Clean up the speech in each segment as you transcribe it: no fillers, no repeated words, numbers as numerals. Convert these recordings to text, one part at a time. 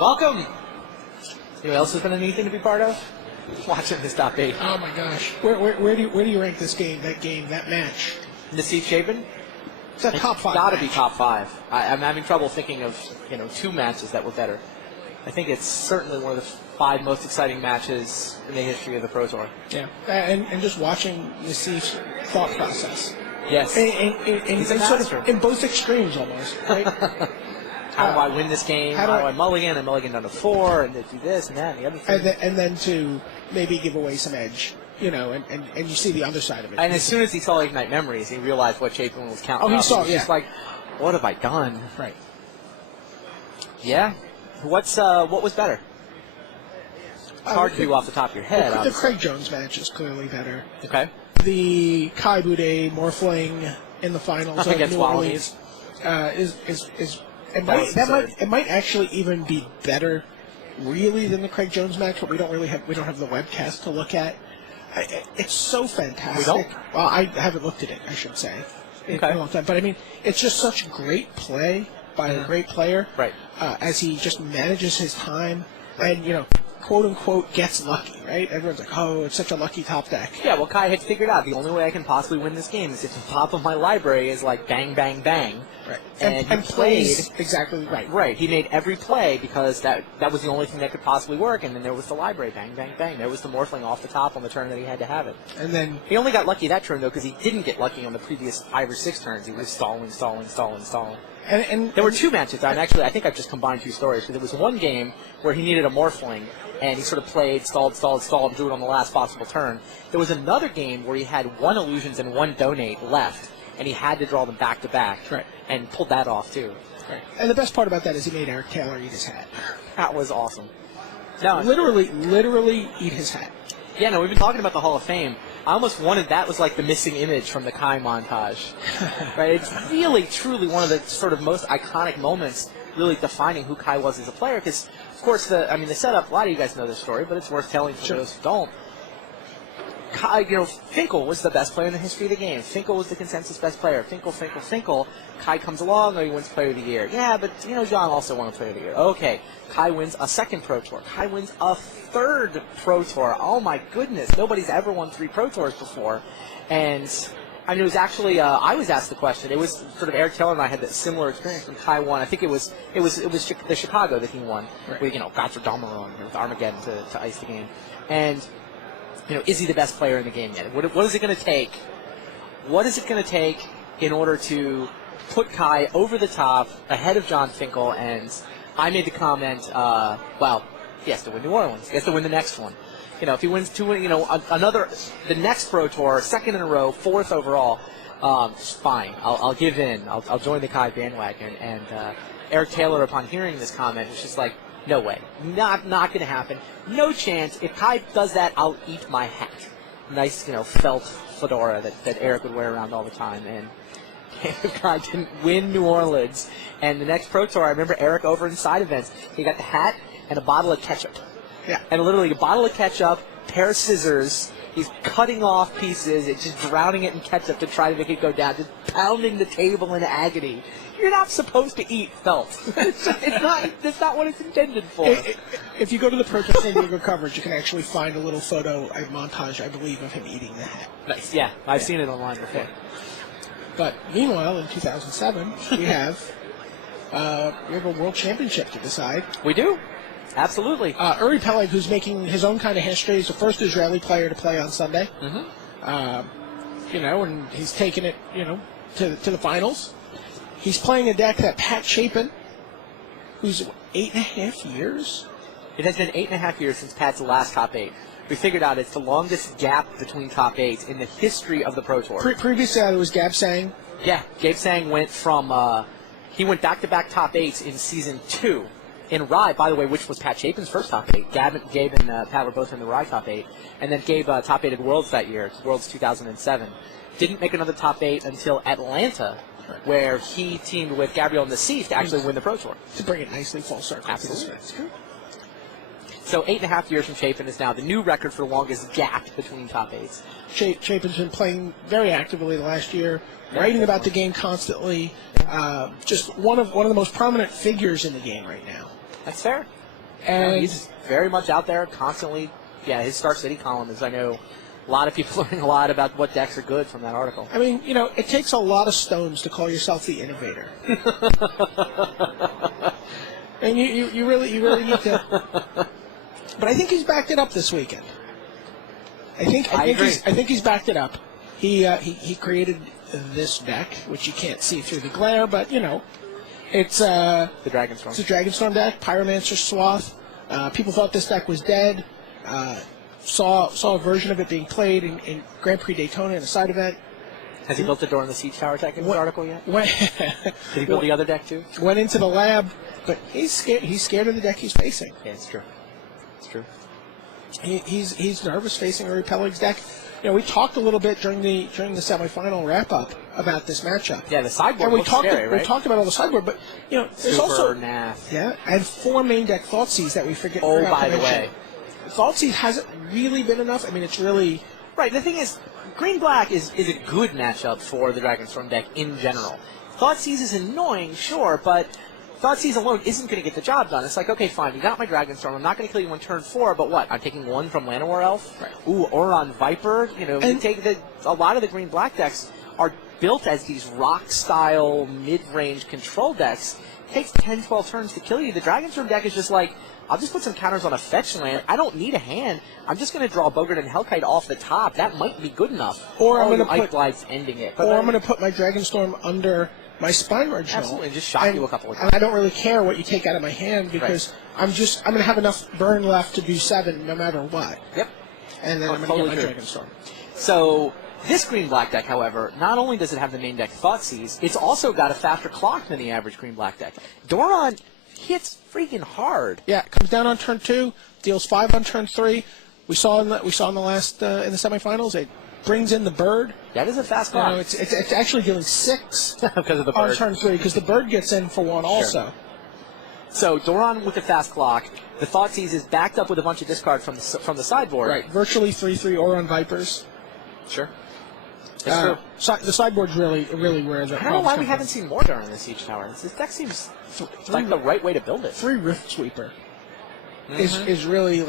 Welcome. You know else has been a neat thing to be part of? Watching this top 8. Oh my gosh. Where do you rank this game, that match? Nassif Chapin? It's a top 5 Got to match. be top 5. I'm having trouble thinking of 2 matches that were better. I think it's certainly one of the 5 most exciting matches in the history of the Pro Tour. Yeah, and just watching Nassif's thought process. Yes. He's a master. In both extremes almost, right? How do I win this game? How do I mulligan? I mulligan down to 4, and do this and that and the other thing. And then to maybe give away some edge, and you see the other side of it. And as soon as he saw Ignite Memories, he realized what Chapin was counting. Oh, he saw, He was just like, what have I done? Right. Yeah. What was better? Hard to do off the top of your head. The Craig Jones match is clearly better. Okay. The Kai Bude Morphling in the finals against New Orleans is it might actually even be better, really, than the Craig Jones match, but we don't have the webcast to look at. It's so fantastic. We don't? Well, I haven't looked at it, I should say, in a long time. But I mean, it's just such great play by a great player, right? As he just manages his time and quote unquote gets lucky, right? Everyone's like, oh, it's such a lucky top deck. Yeah, well, Kai had figured out the only way I can possibly win this game is if the top of my library is like bang, bang, bang. Right. And played exactly right. Right. He made every play because that was the only thing that could possibly work. And then there was the library, bang, bang, bang. There was the Morphling off the top on the turn that he had to have it. And then he only got lucky that turn though because he didn't get lucky on the previous 5 or 6 turns. He was stalling. And there were 2 matches. I think I've just combined 2 stories because there was one game where he needed a Morphling. And he sort of played, stalled, and drew it on the last possible turn. There was another game where he had 1 Illusions and 1 Donate left, and he had to draw them back to back, right? And pulled that off too. Right. And the best part about that is he made Eric Taylor eat his hat. That was awesome. No, literally eat his hat. Yeah, no, we've been talking about the Hall of Fame. I almost wanted that was like the missing image from the Kai montage. Right? It's really, truly one of the sort of most iconic moments, really defining who Kai was as a player. Because, of course, the setup. A lot of you guys know this story, but it's worth telling for those who don't. Kai, Finkel was the best player in the history of the game. Finkel was the consensus best player. Finkel. Kai comes along, he wins Player of the Year. Yeah, but John also won Player of the Year. Okay, Kai wins a 2nd Pro Tour. Kai wins a 3rd Pro Tour. Oh my goodness, nobody's ever won 3 Pro Tours before. And it was actually I was asked the question. It was sort of Eric Taylor and I had that similar experience when Kai won. I think it was the Chicago that he won, right. With Gotcha Dameron with Armageddon to ice the game. And is he the best player in the game yet? What is it going to take? What is it going to take in order to put Kai over the top, ahead of John Finkel? And I made the comment, he has to win New Orleans. He has to win the next one. If he wins 2, the next Pro Tour, 2nd in a row, 4th overall, fine. I'll give in. I'll join the Kai bandwagon. And Eric Taylor, upon hearing this comment, was just like, no way. Not going to happen. No chance. If Kai does that, I'll eat my hat. Nice, felt fedora that Eric would wear around all the time. And if Kai didn't win New Orleans, and the next Pro Tour, I remember Eric over in side events, he got the hat and a bottle of ketchup. Yeah. And literally a bottle of ketchup, pair of scissors, he's cutting off pieces, it's just drowning it in ketchup to try to make it go down, just pounding the table in agony. You're not supposed to eat felt. That's not what it's intended for. If you go to the Pro Tour San Diego coverage, you can actually find a little photo, a montage, I believe, of him eating the hat. Nice. Yeah, I've seen it online before. Yeah. But meanwhile, in 2007, we have a world championship to decide. We do. Absolutely. Uri Peleg, who's making his own kind of history, is the first Israeli player to play on Sunday. Mm-hmm. And he's taken it, to the finals. He's playing a deck that Pat Chapin, who's 8.5 years. It has been 8.5 years since Pat's last top 8. We figured out it's the longest gap between top 8s in the history of the Pro Tour. Previously, it was Gab Sang. Yeah, Gabe Sang went from he went back-to-back top 8s in season 2 in Rye, by the way, which was Pat Chapin's first top 8. Gabe and Pat were both in the Rye top 8, and then Gabe top 8 at Worlds that year, Worlds 2007. Didn't make another top 8 until Atlanta, where he teamed with Gabriel Nassif to actually win the Pro Tour. To bring it nicely full circle. Absolutely. So 8.5 years from Chapin is now the new record for the longest gap between top 8s. Chapin's been playing very actively the last year, writing about the game constantly. Just one of the most prominent figures in the game right now. That's fair. And he's very much out there constantly. Yeah, his Star City column is, I know, a lot of people learning a lot about what decks are good from that article. I mean, it takes a lot of stones to call yourself the innovator. And you really need to. But I think he's backed it up this weekend. I think he's backed it up. He created this deck, which you can't see through the glare, but it's the Dragonstorm. It's a Dragonstorm deck, Pyromancer Swath. People thought this deck was dead. Saw a version of it being played in Grand Prix Daytona in a side event. Has he built the door in the Siege Tower deck in his article yet? Did he build the other deck too? Went into the lab, but he's scared. He's scared of the deck he's facing. Yeah, it's true. It's true. He's nervous facing Uri Pelig's deck. We talked a little bit during the semifinal wrap up about this matchup. Yeah, the sideboard and we looks talked scary, right? We talked about all the sideboard, but there's Super, also Nath. and 4 main deck Thoughtseize that we forget. Oh, by the way, Thoughtseize hasn't really been enough. I mean, it's really right. The thing is, green-black is a good matchup for the Dragonstorm deck in general. Thoughtseize is annoying, sure, but Thoughtseize alone isn't going to get the job done. It's like, okay, fine, you got my Dragonstorm. I'm not going to kill you on turn 4, but what? I'm taking 1 from Llanowar Elf? Right. Ooh, Oron Viper. You take a lot of the green-black decks are built as these rock-style, mid-range control decks. It takes 10, 12 turns to kill you. The Dragonstorm deck is just like, I'll just put some counters on a fetch land. I don't need a hand. I'm just going to draw Bogart and Hellkite off the top. That might be good enough. Or I'm going to put Glide's ending it. Or I'm going to put my Dragonstorm under my Spine Marginal. Absolutely, and just shock you a couple of times. And I don't really care what you take out of my hand because I'm going to have enough burn left to do 7 no matter what. Yep. And then I'm going to get my Dragonstorm. So this green-black deck, however, not only does it have the main deck Thoughtseize, it's also got a faster clock than the average green-black deck. Doran hits freaking hard. Yeah, it comes down on turn 2, deals 5 on turn 3. We saw in the last in the semifinals. It brings in the bird. That is a fast clock. It's actually dealing 6 because of the on bird. turn 3 because the bird gets in for 1 also. Sure. So Doran with the fast clock. The Thoughtseize is backed up with a bunch of discard from the sideboard. Right, virtually 3/3 Oron Vipers. Sure. It's true. The sideboard's really where the I don't know why we haven't seen more Doran in the Siege Tower. This deck seems like the right way to build it. 3 Rift Sweeper is really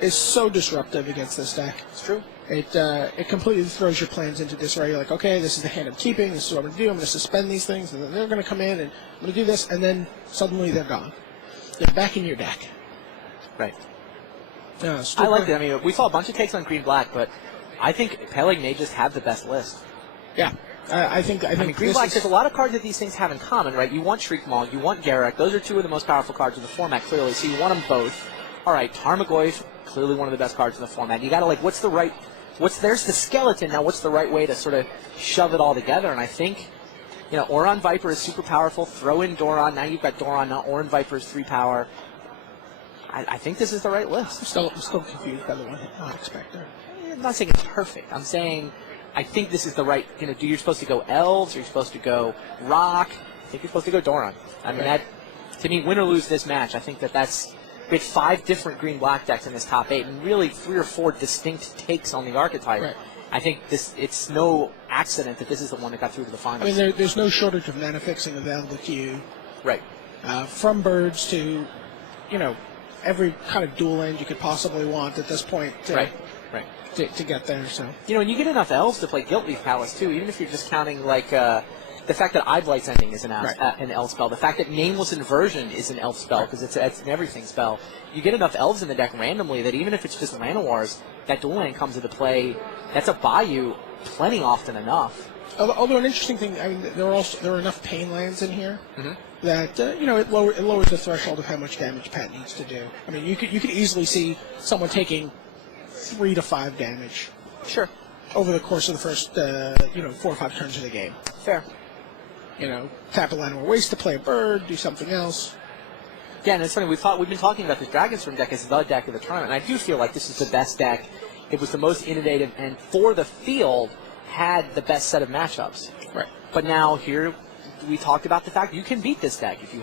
is so disruptive against this deck. It's true. It completely throws your plans into disarray. You're like, okay, this is the hand I'm keeping. This is what I'm going to do. I'm going to suspend these things, and then they're going to come in, and I'm going to do this, and then suddenly they're gone. They're back in your deck. Right. I like that. I mean, we saw a bunch of takes on green-black, but I think Peleg may just have the best list. Yeah. I think green-black, there's a lot of cards that these things have in common, right? You want Shriek Maul, you want Garruk. Those are 2 of the most powerful cards in the format, clearly, so you want them both. All right, Tarmogoyf, clearly one of the best cards in the format. You got to, there's the skeleton, now what's the right way to sort of shove it all together? And I think, Oron Viper is super powerful. Throw in Doran, now you've got Doran, now Oron Viper is 3 power. I think this is the right list. I'm still confused by the one-hit Expector. I'm not saying it's perfect. I'm saying I think this is the right, you're supposed to go Elves, or you're supposed to go Rock. I think you're supposed to go Doran. I mean, to me, win or lose this match, I think that's, we had 5 different green-black decks in this top 8, and really 3 or 4 distinct takes on the archetype. Right. I think it's no accident that this is the one that got through to the finals. I mean, there's no shortage of mana fixing available to you. Right. From birds to, every kind of dual end you could possibly want at this point. Right. To get there, so. And you get enough elves to play Guiltleaf Palace, too, even if you're just counting, the fact that Eyeblight's Ending is an elf spell, the fact that Nameless Inversion is an elf spell, because it's an everything spell. You get enough elves in the deck randomly that even if it's just Llanowars, that dual land comes into play. That's a Bayou plenty often enough. Although an interesting thing, I mean, there are enough pain lands in here that it lowers the threshold of how much damage Pat needs to do. I mean, you could easily see someone taking 3 to 5 damage. Sure. Over the course of the first 4 or 5 turns of the game. Fair. Tap a Llanowar Waste to play a bird, do something else. Yeah, and it's funny, we've been talking about this Dragonstorm deck as the deck of the tournament, and I do feel like this is the best deck. It was the most innovative, and for the field, had the best set of matchups. Right. But now here, we talked about the fact you can beat this deck if you